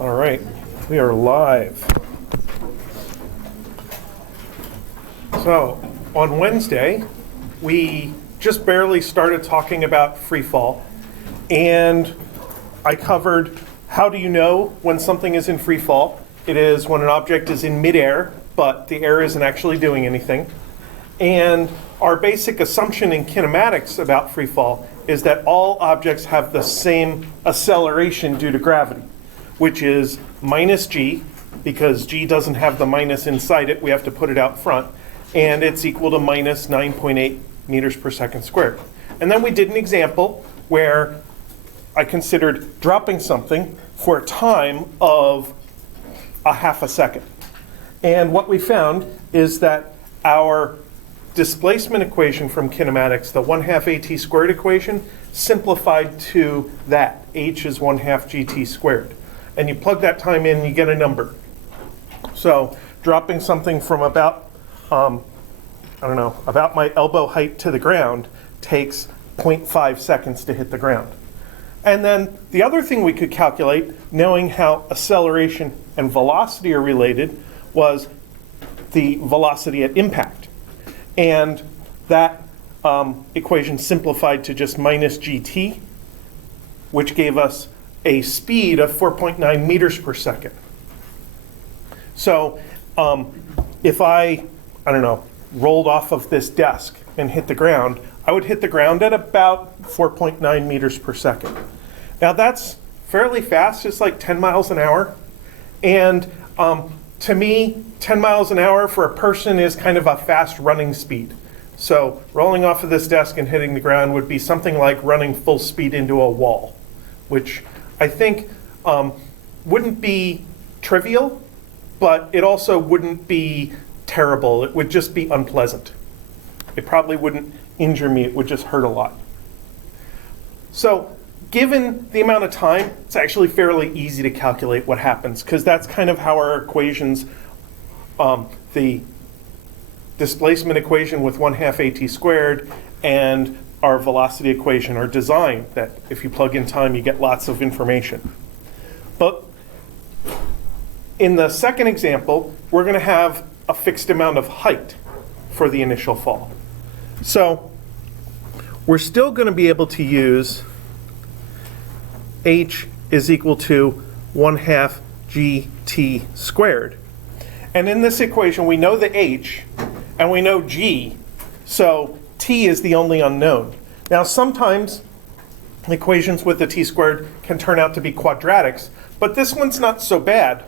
All right, we are live. So, on Wednesday, we just barely started talking about free fall, and I covered how do you know when something is in free fall. It is when an object is in midair, but the air isn't actually doing anything. And our basic assumption in kinematics about free fall is that all objects have the same acceleration due to gravity, which is minus g, because g doesn't have the minus inside it, we have to put it out front, and it's equal to minus 9.8 meters per second squared. And then we did an example where I considered dropping something for a time of a half a second. And what we found is that our displacement equation from kinematics, the 1/2 at squared equation, simplified to that. H is 1/2 gt squared. And you plug that time in, you get a number. So dropping something from about, about my elbow height to the ground takes 0.5 seconds to hit the ground. And then the other thing we could calculate, knowing how acceleration and velocity are related, was the velocity at impact. And that equation simplified to just minus gt, which gave us a speed of 4.9 meters per second. So if I rolled off of this desk and hit the ground, I would hit the ground at about 4.9 meters per second. Now that's fairly fast, it's like 10 miles an hour. And to me, 10 miles an hour for a person is kind of a fast running speed. So rolling off of this desk and hitting the ground would be something like running full speed into a wall, which I think wouldn't be trivial, but it also wouldn't be terrible. It would just be unpleasant. It probably wouldn't injure me, it would just hurt a lot. So given the amount of time, it's actually fairly easy to calculate what happens, because that's kind of how our equations, the displacement equation with 1/2 at squared and our velocity equation are designed, that if you plug in time, you get lots of information. But in the second example, we're going to have a fixed amount of height for the initial fall. So we're still going to be able to use h is equal to 1/2 gt squared. And in this equation, we know the h and we know g, so t is the only unknown. Now sometimes equations with the t squared can turn out to be quadratics, but this one's not so bad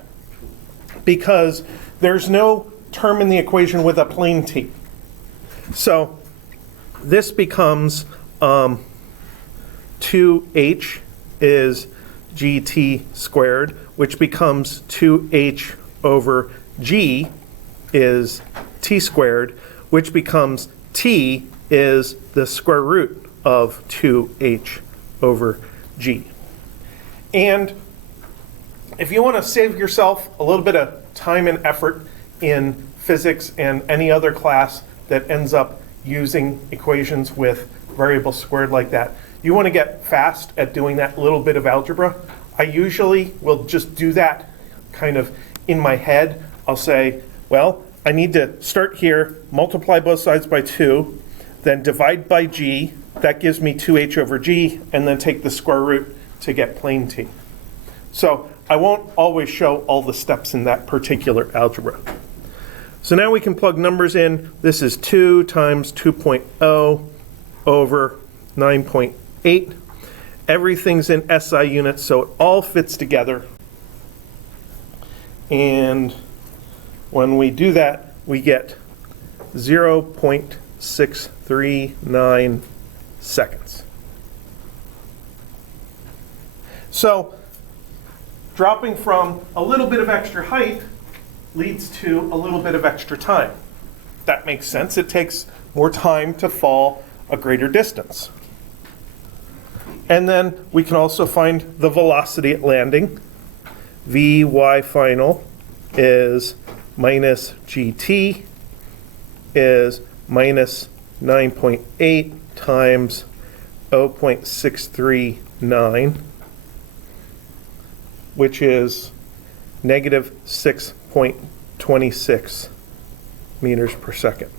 because there's no term in the equation with a plane t. So this becomes 2h is gt squared, which becomes 2h over g is t squared, which becomes t is the square root of 2h over g. And if you want to save yourself a little bit of time and effort in physics and any other class that ends up using equations with variables squared like that, you want to get fast at doing that little bit of algebra, I usually will just do that kind of in my head. I'll say, well, I need to start here, multiply both sides by 2, then divide by g, that gives me 2h over g, and then take the square root to get plane t. So I won't always show all the steps in that particular algebra. So now we can plug numbers in. This is 2 times 2.0 over 9.8. Everything's in SI units, so it all fits together. And when we do that, we get 0.639 seconds. So dropping from a little bit of extra height leads to a little bit of extra time. That makes sense. It takes more time to fall a greater distance. And then we can also find the velocity at landing. Vy final is minus gt is minus 9.8 times 0.639, which is negative 6.26 meters per second.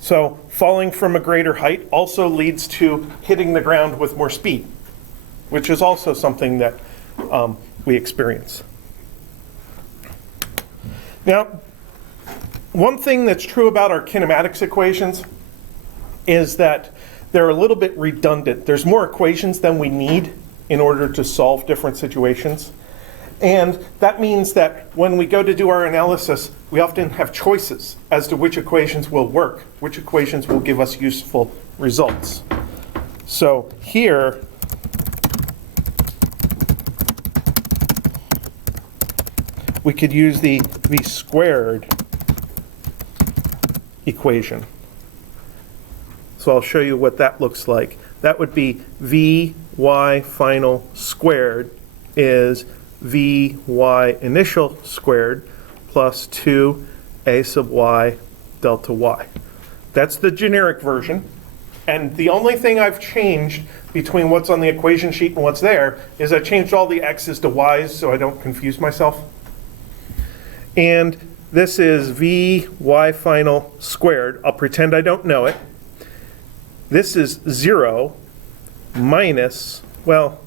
So falling from a greater height also leads to hitting the ground with more speed, which is also something that we experience. Now, one thing that's true about our kinematics equations is that they're a little bit redundant. There's more equations than we need in order to solve different situations. And that means that when we go to do our analysis, we often have choices as to which equations will work, which equations will give us useful results. So here, we could use the v squared equation. So I'll show you what that looks like. That would be Vy final squared is Vy initial squared plus 2a sub y delta y. That's the generic version. And the only thing I've changed between what's on the equation sheet and what's there is I changed all the x's to y's so I don't confuse myself. And this is Vy final squared. I'll pretend I don't know it. This is 0 minus, well,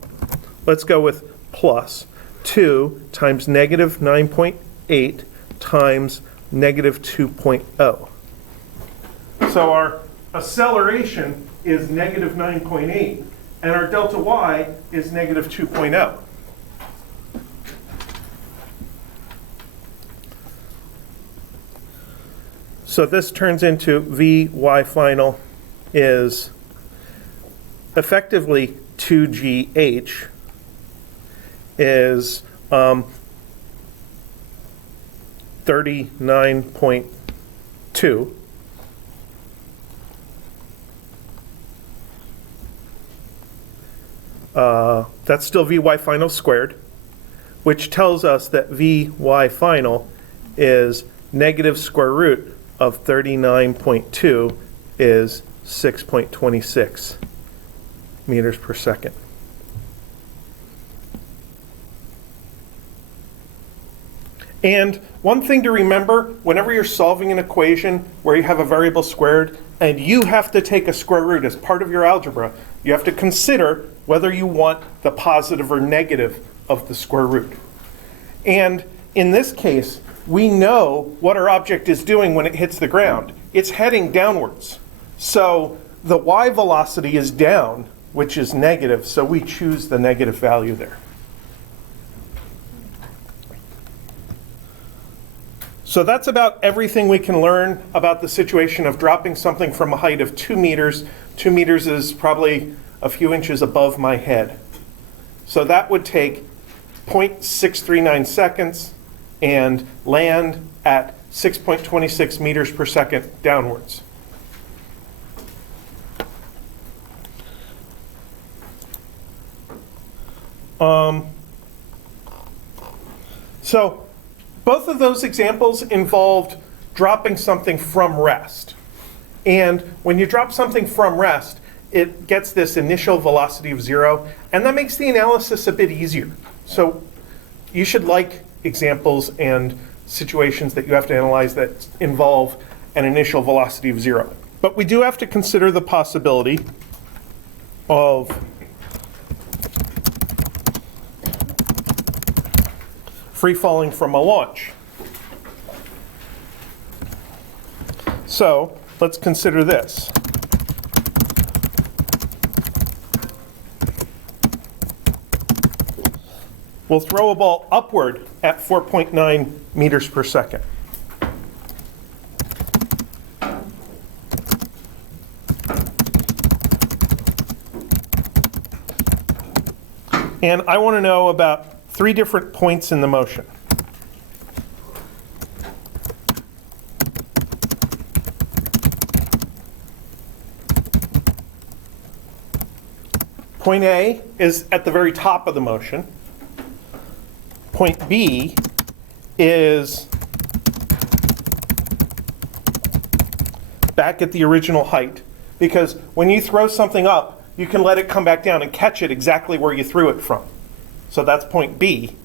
let's go with plus 2 times negative 9.8 times negative 2.0. So our acceleration is negative 9.8, and our delta y is negative 2.0. So this turns into Vy final is effectively 2gh is 39.2. That's still Vy final squared, which tells us that Vy final is negative square root of 39.2 is 6.26 meters per second. And one thing to remember, whenever you're solving an equation where you have a variable squared and you have to take a square root as part of your algebra, you have to consider whether you want the positive or negative of the square root. And in this case, we know what our object is doing when it hits the ground. It's heading downwards. So the y velocity is down, which is negative, so we choose the negative value there. So that's about everything we can learn about the situation of dropping something from a height of 2 meters. 2 meters is probably a few inches above my head. So that would take 0.639 seconds and land at 6.26 meters per second downwards. So both of those examples involved dropping something from rest. And when you drop something from rest, it gets this initial velocity of 0, and that makes the analysis a bit easier. So you should like examples and situations that you have to analyze that involve an initial velocity of 0. But we do have to consider the possibility of free falling from a launch. So let's consider this. We'll throw a ball upward at 4.9 meters per second. And I want to know about 3 different points in the motion. Point A is at the very top of the motion. Point B is back at the original height, because when you throw something up, you can let it come back down and catch it exactly where you threw it from. So that's point B.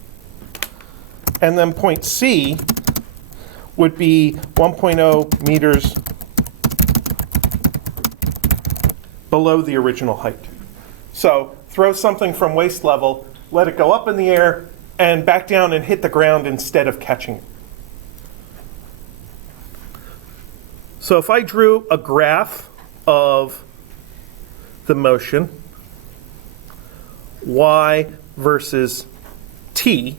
And then point C would be 1.0 meters below the original height. So throw something from waist level, let it go up in the air, and back down and hit the ground instead of catching it. So if I drew a graph of the motion, y versus t,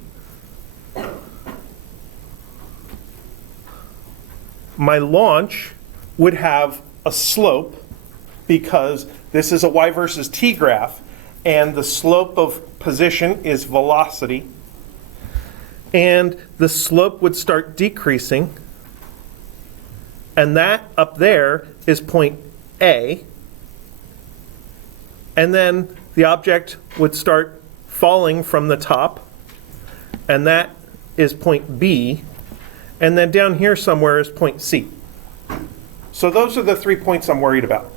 my launch would have a slope because this is a y versus t graph, and the slope of position is velocity, and the slope would start decreasing, and that up there is point A, and then the object would start falling from the top, and that is point B, and then down here somewhere is point C. So those are the 3 points I'm worried about.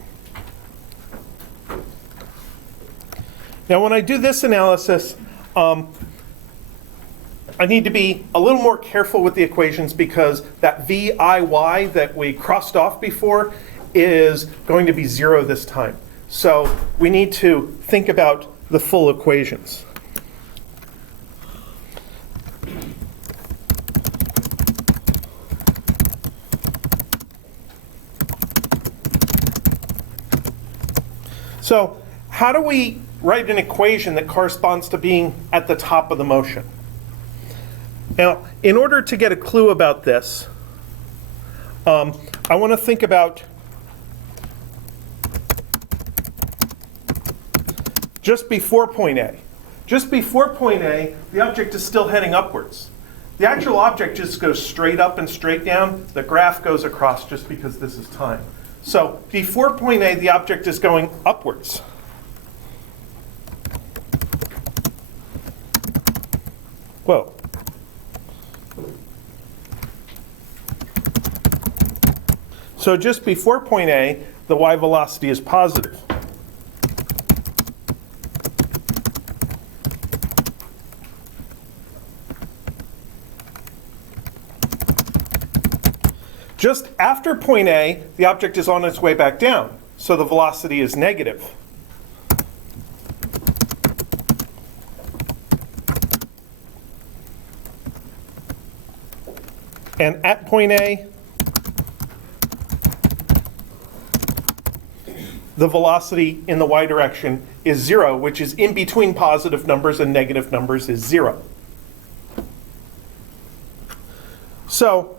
Now when I do this analysis, I need to be a little more careful with the equations because that VIY that we crossed off before is going to be 0 this time. So we need to think about the full equations. So how do we write an equation that corresponds to being at the top of the motion? Now, in order to get a clue about this, I want to think about just before point A. Just before point A, the object is still heading upwards. The actual object just goes straight up and straight down. The graph goes across just because this is time. So before point A, the object is going upwards. Whoa. So just before point A, the y velocity is positive. Just after point A, the object is on its way back down, so the velocity is negative. And at point A, the velocity in the y direction is 0, which is in between positive numbers and negative numbers is 0. So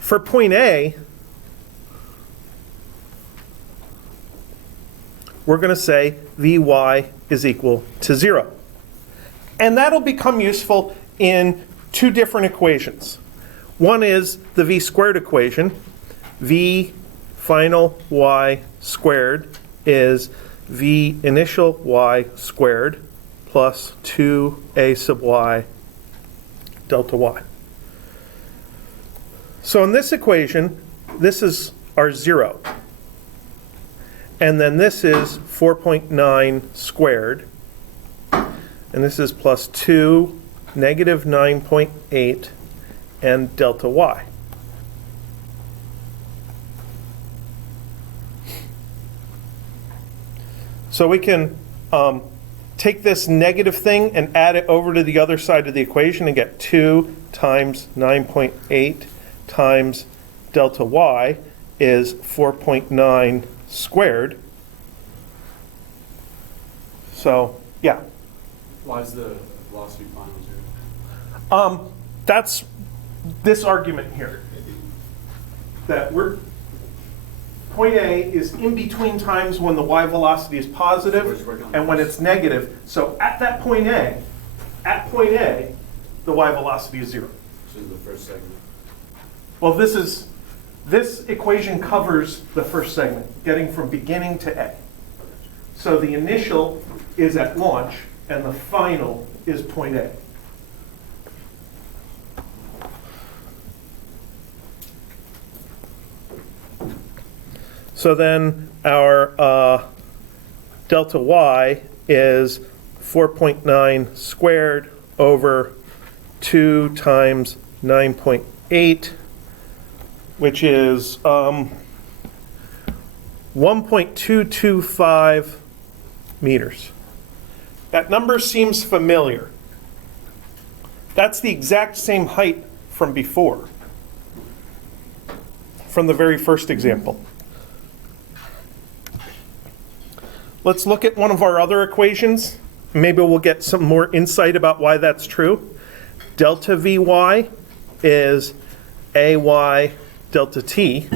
for point A, we're going to say Vy is equal to 0. And that'll become useful in two different equations. One is the v squared equation. V final y squared is v initial y squared plus 2a sub y delta y. So in this equation, this is our 0. And then this is 4.9 squared. And this is plus 2, negative 9.8, and delta y. So we can take this negative thing and add it over to the other side of the equation and get 2 times 9.8 times delta y is 4.9 squared. So, yeah. Why is the velocity final 0? That's this argument here. That point A is in between times when the y velocity is positive and when it's negative. So at that point A, the y velocity is 0. This is the first segment. Well, this equation covers the first segment, getting from beginning to A. So the initial is at launch, and the final is point A. So then our delta y is 4.9 squared over 2 times 9.8, which is 1.225 meters. That number seems familiar. That's the exact same height from before, from the very first example. Let's look at one of our other equations. Maybe we'll get some more insight about why that's true. Delta Vy is Ay delta t.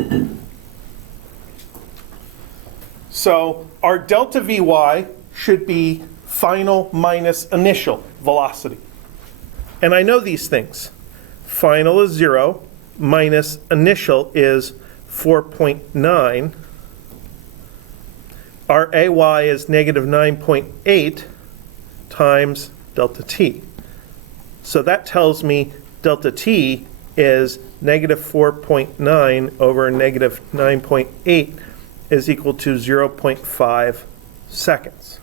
So our delta Vy should be final minus initial velocity. And I know these things. Final is 0, minus initial is 4.9. Our Ay is negative 9.8 times delta t. So that tells me delta t is negative 4.9 over negative 9.8 is equal to 0.5 seconds.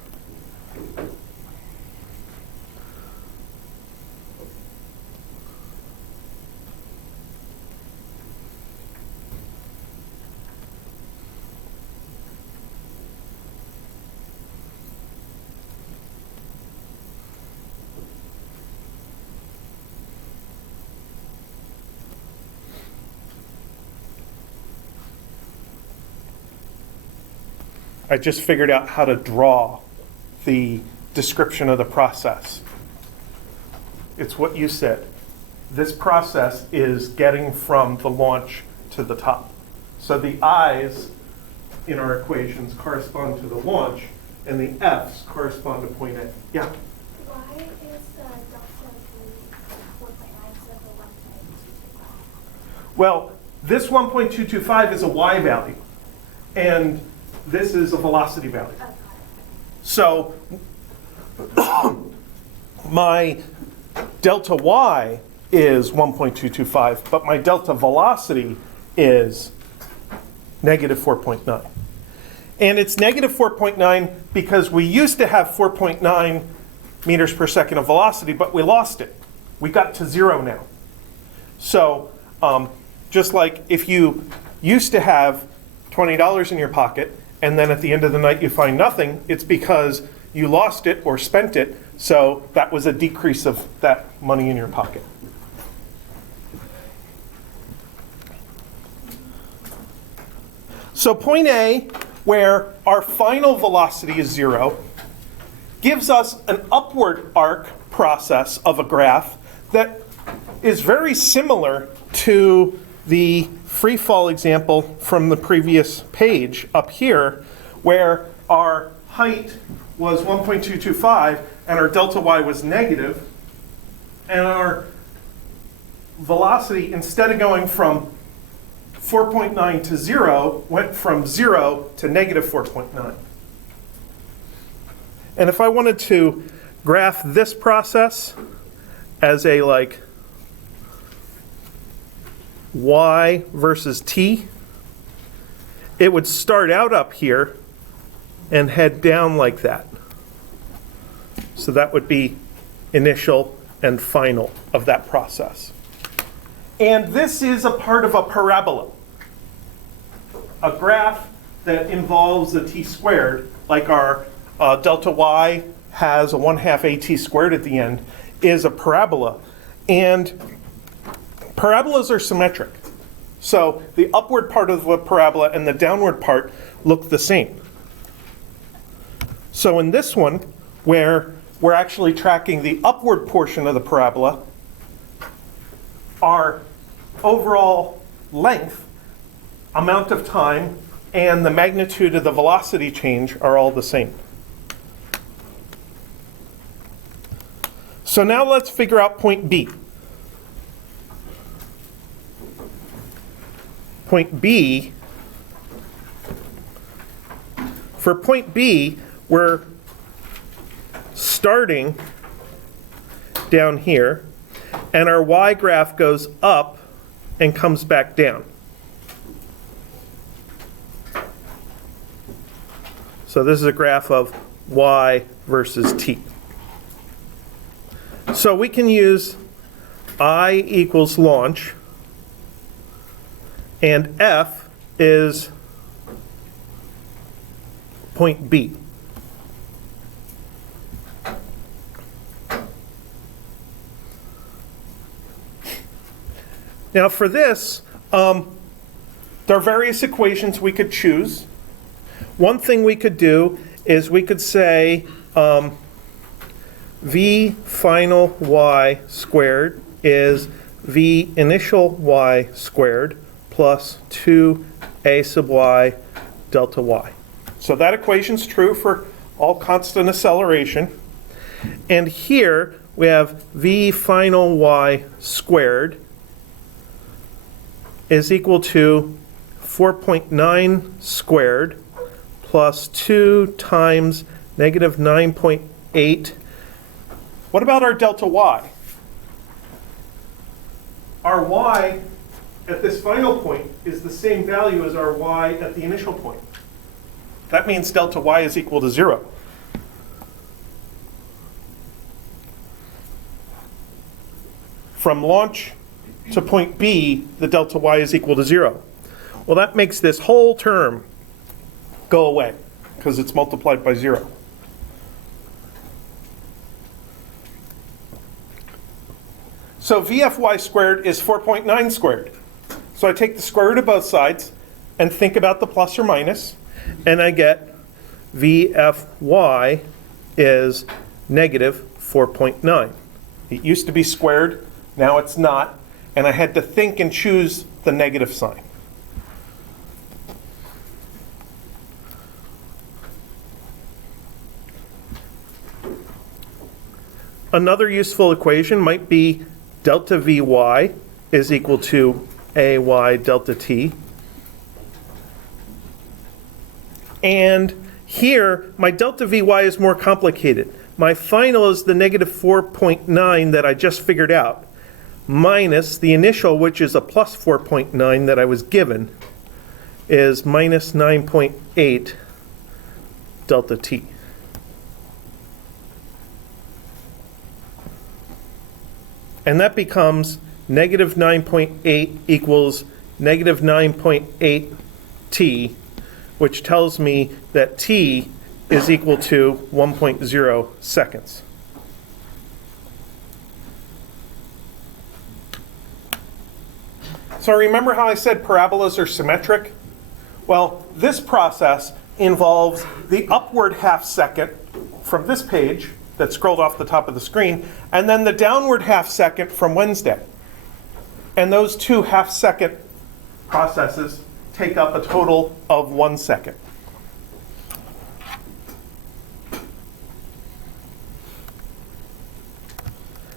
I just figured out how to draw the description of the process. It's what you said. This process is getting from the launch to the top. So the I's in our equations correspond to the launch, and the F's correspond to point A. Yeah? Why is delta V 4.9 instead of the 1.225? Well, this 1.225 is a y value, and this is a velocity value. Okay. So my delta y is 1.225, but my delta velocity is negative 4.9. And it's negative 4.9 because we used to have 4.9 meters per second of velocity, but we lost it. We got to 0 now. So just like if you used to have $20 in your pocket, and then at the end of the night you find nothing, it's because you lost it or spent it, so that was a decrease of that money in your pocket. So point A, where our final velocity is 0, gives us an upward arc process of a graph that is very similar to the free fall example from the previous page up here, where our height was 1.225 and our delta y was negative, and our velocity, instead of going from 4.9 to 0, went from 0 to negative 4.9. And if I wanted to graph this process as a like y versus t, it would start out up here and head down like that. So that would be initial and final of that process. And this is a part of a parabola, a graph that involves a t squared, like our delta y has a 1/2 at squared at the end, is a parabola. And parabolas are symmetric. So the upward part of the parabola and the downward part look the same. So in this one, where we're actually tracking the upward portion of the parabola, our overall length, amount of time, and the magnitude of the velocity change are all the same. So now let's figure out point B. Point B, for point B, we're starting down here, and our y graph goes up and comes back down. So this is a graph of y versus t. So we can use I equals launch, and F is point B. Now for this, there are various equations we could choose. One thing we could do is we could say V final y squared is V initial y squared plus 2a sub y delta y. So that equation's true for all constant acceleration. And here we have V final y squared is equal to 4.9 squared plus 2 times negative 9.8. What about our delta y? Our y at this final point is the same value as our y at the initial point. That means delta y is equal to 0. From launch to point B, the delta y is equal to 0. Well, that makes this whole term go away because it's multiplied by 0. So VFY squared is 4.9 squared. So I take the square root of both sides and think about the plus or minus, and I get VFY is negative 4.9. It used to be squared, now it's not, and I had to think and choose the negative sign. Another useful equation might be delta Vy is equal to AY delta T. And here, my delta Vy is more complicated. My final is the negative 4.9 that I just figured out, minus the initial, which is a plus 4.9 that I was given, is minus 9.8 delta T. And that becomes negative 9.8 equals negative 9.8 t, which tells me that t is equal to 1.0 seconds. So remember how I said parabolas are symmetric? Well, this process involves the upward half second from this page that scrolled off the top of the screen, and then the downward half second from Wednesday. And those two half second processes take up a total of 1 second.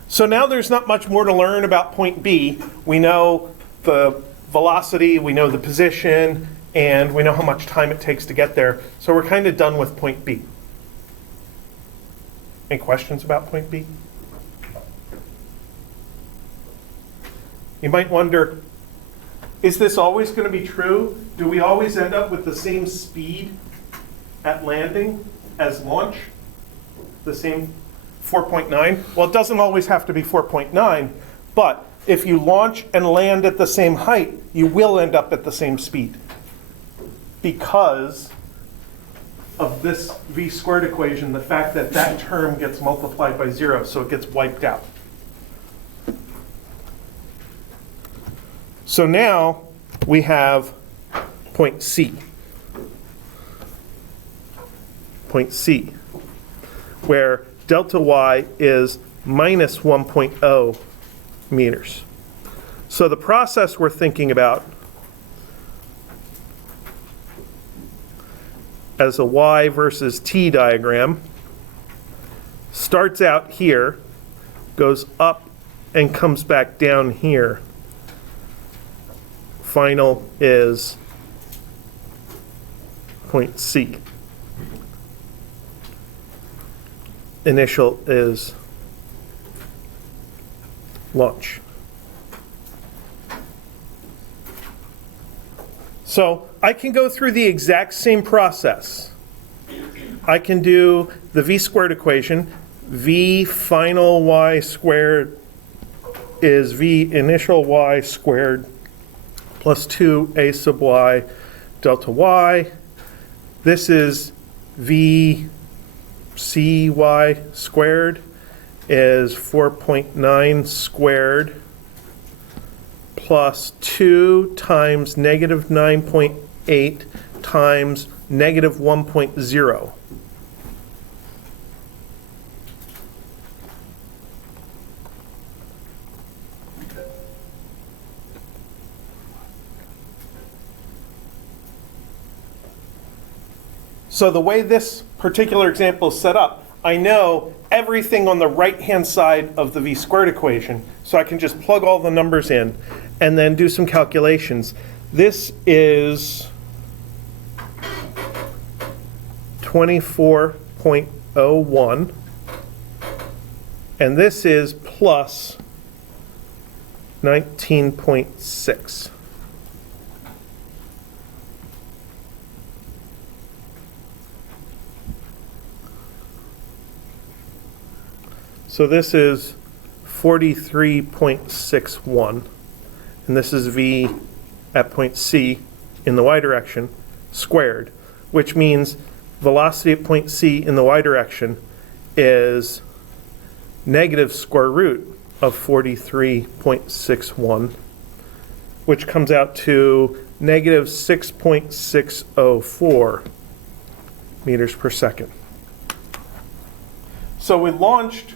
So now there's not much more to learn about point B. We know the velocity, we know the position, and we know how much time it takes to get there. So we're kind of done with point B. Any questions about point B? You might wonder, is this always going to be true? Do we always end up with the same speed at landing as launch? The same 4.9? Well, it doesn't always have to be 4.9, but if you launch and land at the same height, you will end up at the same speed because of this v squared equation, the fact that that term gets multiplied by 0, so it gets wiped out. So now we have point C. Point C, where delta y is minus 1.0 meters. So the process we're thinking about as a y versus t diagram starts out here, goes up, and comes back down here. Final is point C. Initial is launch. So I can go through the exact same process I can do the v squared equation. V final y squared is v initial y squared plus 2a sub y delta y. This is v cy squared is 4.9 squared plus 2 times negative 9.8 times negative 1.0. So the way this particular example is set up, I know everything on the right-hand side of the v squared equation, so I can just plug all the numbers in and then do some calculations. This is 24.01, and this is plus 19.6. So this is 43.61, and this is v at point C in the y direction squared, which means velocity at point C in the y direction is negative square root of 43.61, which comes out to negative 6.604 meters per second. So we launched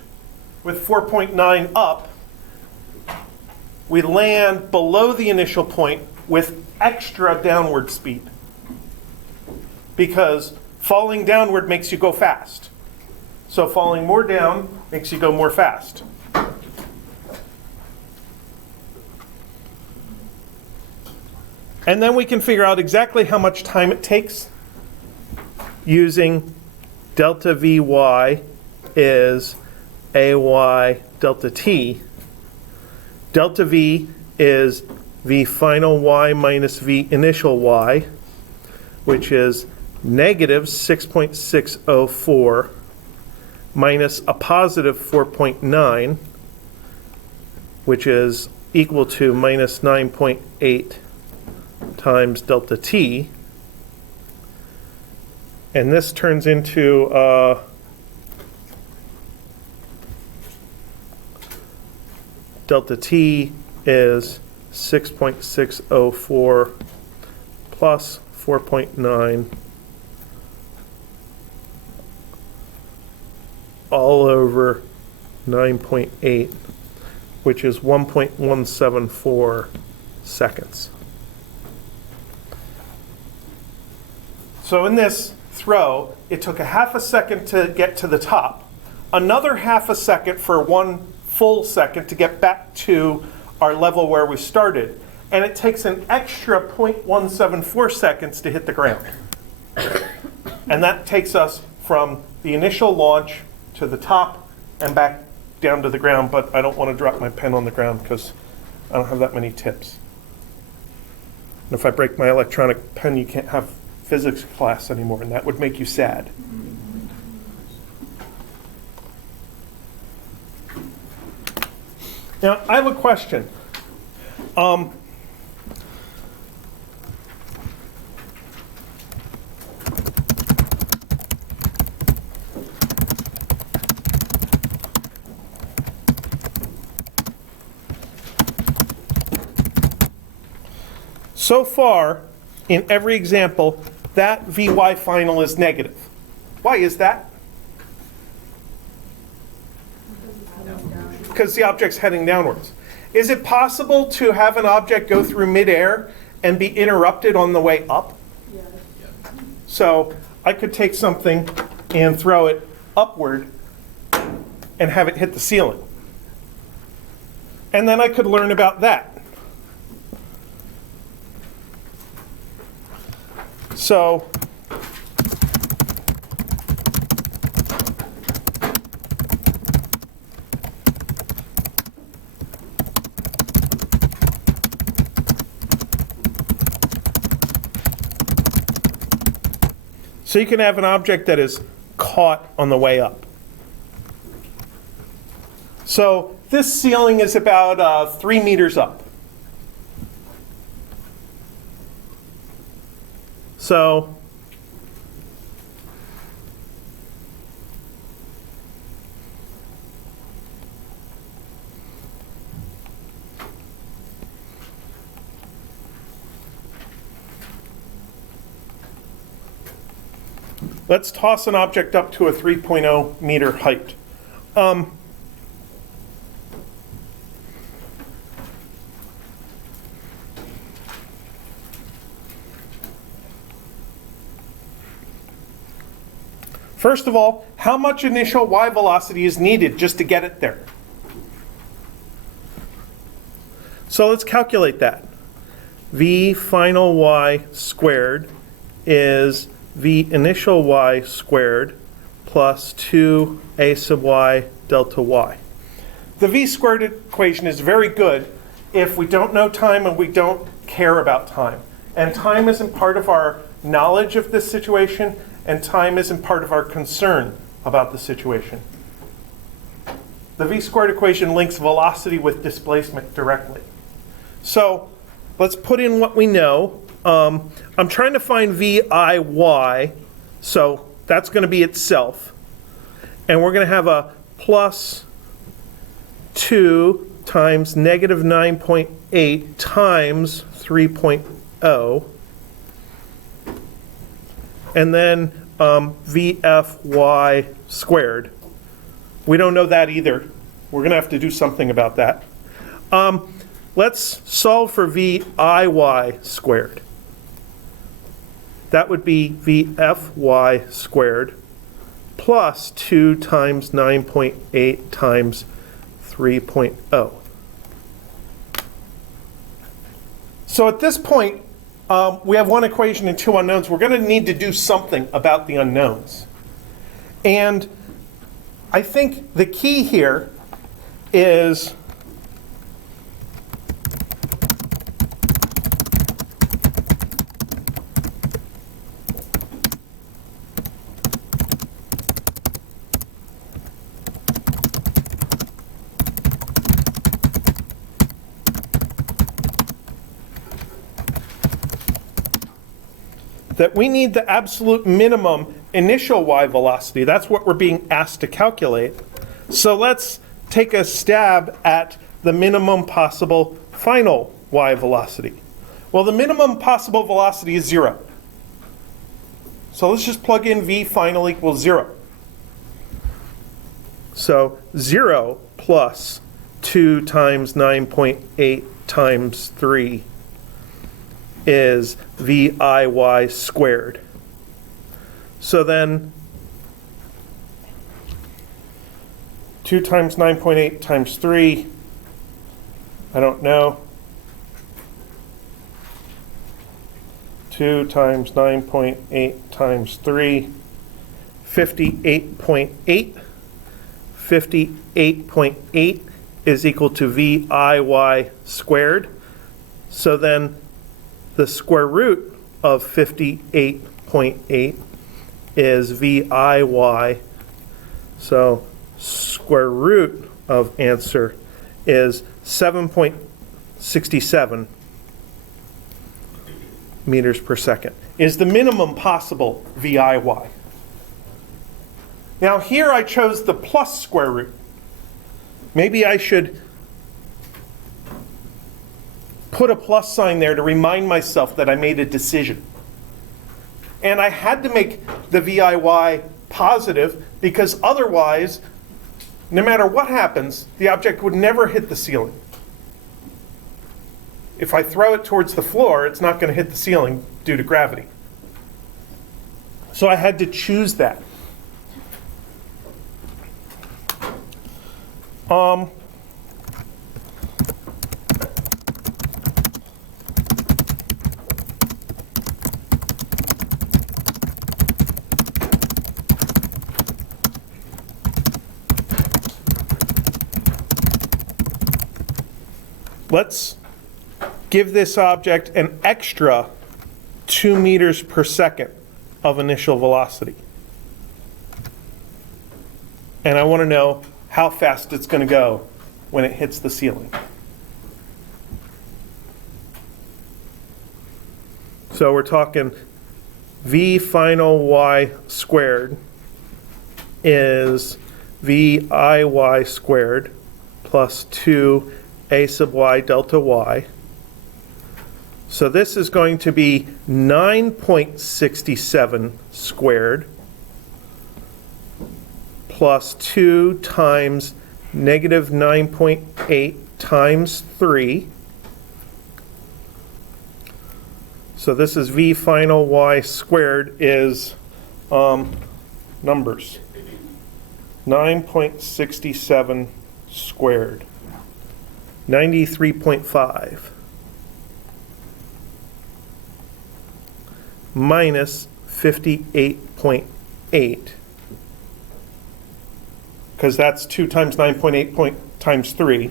with 4.9 up, we land below the initial point with extra downward speed, because falling downward makes you go fast. So falling more down makes you go more fast. And then we can figure out exactly how much time it takes using delta Vy is ay delta t. Delta v is v final y minus v initial y, which is negative 6.604 minus a positive 4.9, which is equal to minus 9.8 times delta t. And this turns into delta t is 6.604 plus 4.9 all over 9.8, which is 1.174 seconds. So in this throw, it took a half a second to get to the top, another half a second for one full second to get back to our level where we started, and it takes an extra 0.174 seconds to hit the ground. And that takes us from the initial launch to the top and back down to the ground, but I don't want to drop my pen on the ground because I don't have that many tips. And if I break my electronic pen, you can't have physics class anymore, and that would make you sad. Now, I have a question. So far, in every example, that Vy final is negative. Why is that? Because the object's heading downwards. Is it possible to have an object go through midair and be interrupted on the way up? Yes. So I could take something and throw it upward and have it hit the ceiling. And then I could learn about that. So you can have an object that is caught on the way up. So this ceiling is about 3 meters up. So let's toss an object up to a 3.0 meter height. First of all, how much initial y velocity is needed just to get it there? So let's calculate that. V final y squared is V initial y squared plus 2a sub y delta y. The V squared equation is very good if we don't know time and we don't care about time. And time isn't part of our knowledge of this situation, and time isn't part of our concern about the situation. The V squared equation links velocity with displacement directly. So let's put in what we know. I'm trying to find VIY, so that's going to be itself. And we're going to have a plus 2 times negative 9.8 times 3.0. And then VFY squared. We don't know that either. We're going to have to do something about that. Let's solve for VIY squared. That would be VFY squared plus 2 times 9.8 times 3.0. So at this point, we have one equation and two unknowns. We're going to need to do something about the unknowns. And I think the key here is that we need the absolute minimum initial y velocity. That's what we're being asked to calculate. So let's take a stab at the minimum possible final y velocity. Well, the minimum possible velocity is 0. So let's just plug in v final equals 0. So 0 plus 2 times 9.8 times 3 is VIY squared. So then 2 times 9.8 times 3, I don't know. 2 times 9.8 times 3, 58.8. 58.8 is equal to VIY squared. So then the square root of 58.8 is VIY. So square root of answer is 7.67 meters per second, is the minimum possible VIY. Now here I chose the plus square root. Maybe I should put a plus sign there to remind myself that I made a decision. And I had to make the VIY positive because otherwise, no matter what happens, the object would never hit the ceiling. If I throw it towards the floor, it's not going to hit the ceiling due to gravity. So I had to choose that. Let's give this object an extra 2 meters per second of initial velocity. and I want to know how fast it's going to go when it hits the ceiling. So we're talking V final y squared is VIY squared plus 2a sub y delta y. So this is going to be 9.67 squared plus 2 times negative 9.8 times 3. So this is V final y squared is numbers. 9.67 squared. 93.5 minus 58.8, because that's 2 times 9.8 times 3.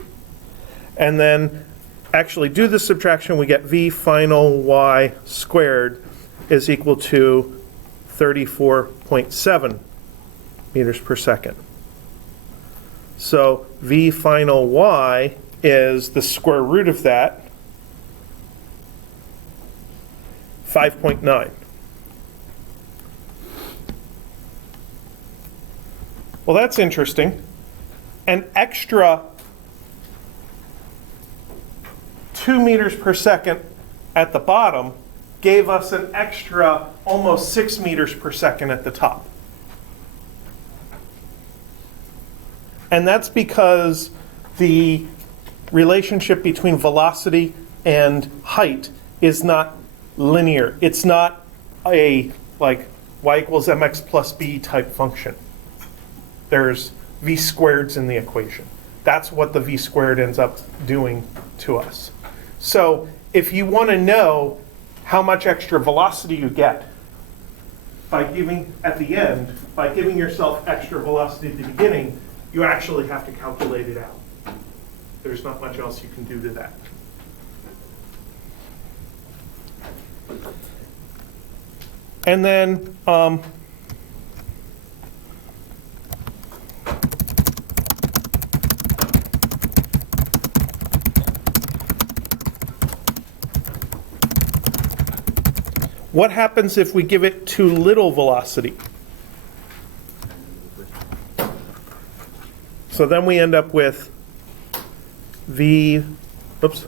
And then actually do the subtraction, we get V final y squared is equal to 34.7 meters per second. So V final y is the square root of that, 5.9. Well, that's interesting. An extra 2 meters per second at the bottom gave us an extra almost 6 meters per second at the top. And that's because the relationship between velocity and height is not linear. It's not a like y equals mx plus b type function. There's v squareds in the equation. That's what the v squared ends up doing to us. So if you want to know how much extra velocity you get by giving, at the end, by giving yourself extra velocity at the beginning, you actually have to calculate it out. There's not much else you can do to that. And then what happens if we give it too little velocity? So then we end up with V, oops,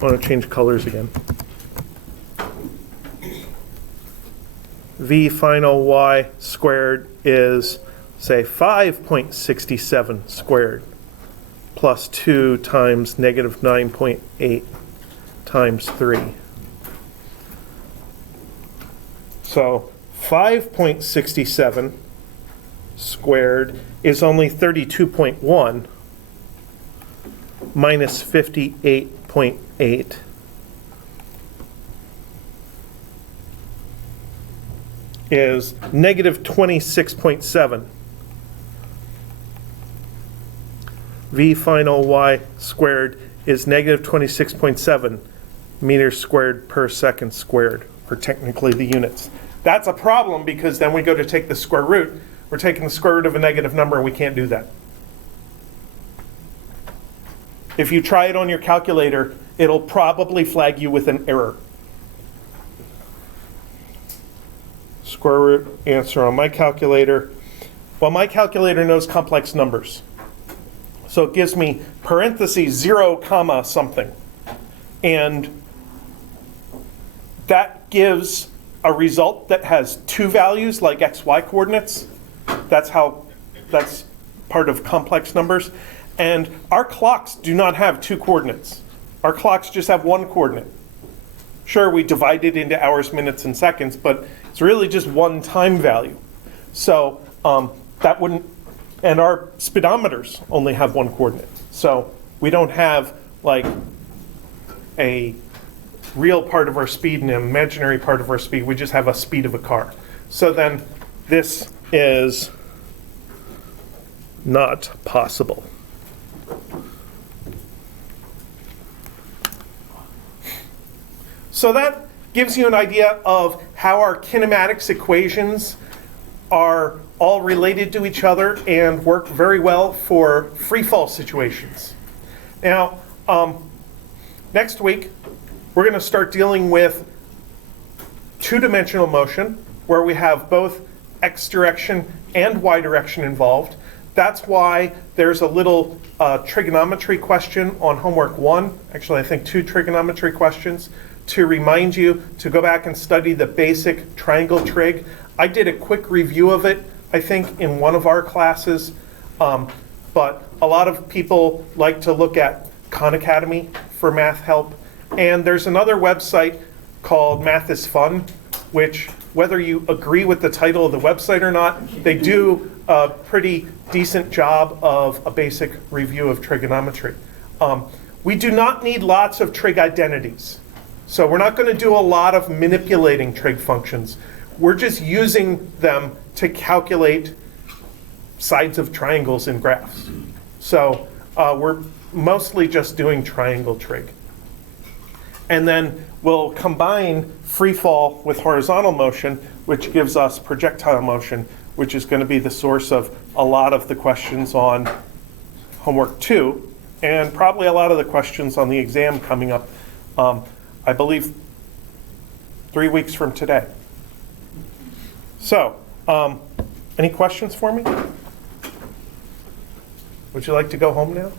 I want to change colors again. V final y squared is, say, 5.67 squared plus 2 times negative 9.8 times 3. So 5.67 squared is only 32.1 minus 58.8 is negative 26.7. V final y squared is negative 26.7 meters squared per second squared, or technically the units. That's a problem because then we go to take the square root. We're taking the square root of a negative number and we can't do that. If you try it on your calculator, it'll probably flag you with an error. Square root answer on my calculator. Well, my calculator knows complex numbers. So it gives me parentheses 0, comma something. And that gives a result that has two values like x, y coordinates. That's part of complex numbers. And our clocks do not have two coordinates. Our clocks just have one coordinate. Sure, we divide it into hours, minutes, and seconds, but it's really just one time value. So that wouldn't, and our speedometers only have one coordinate. So we don't have like a real part of our speed and an imaginary part of our speed. We just have a speed of a car. So then this is not possible. So that gives you an idea of how our kinematics equations are all related to each other and work very well for free fall situations. Now, next week, we're going to start dealing with two-dimensional motion, where we have both x direction and y direction involved. That's why there's a little trigonometry question on homework 1, actually I think 2 trigonometry questions, to remind you to go back and study the basic triangle trig. I did a quick review of it, I think, in one of our classes, but a lot of people like to look at Khan Academy for math help. And there's another website called Math is Fun, which, whether you agree with the title of the website or not, they do a pretty decent job of a basic review of trigonometry. We do not need lots of trig identities. So we're not going to do a lot of manipulating trig functions. We're just using them to calculate sides of triangles in graphs. So we're mostly just doing triangle trig. And then we'll combine free fall with horizontal motion, which gives us projectile motion, which is going to be the source of a lot of the questions on homework 2, and probably a lot of the questions on the exam coming up, I believe, 3 weeks from today. So, any questions for me? Would you like to go home now?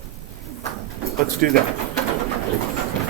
Let's do that.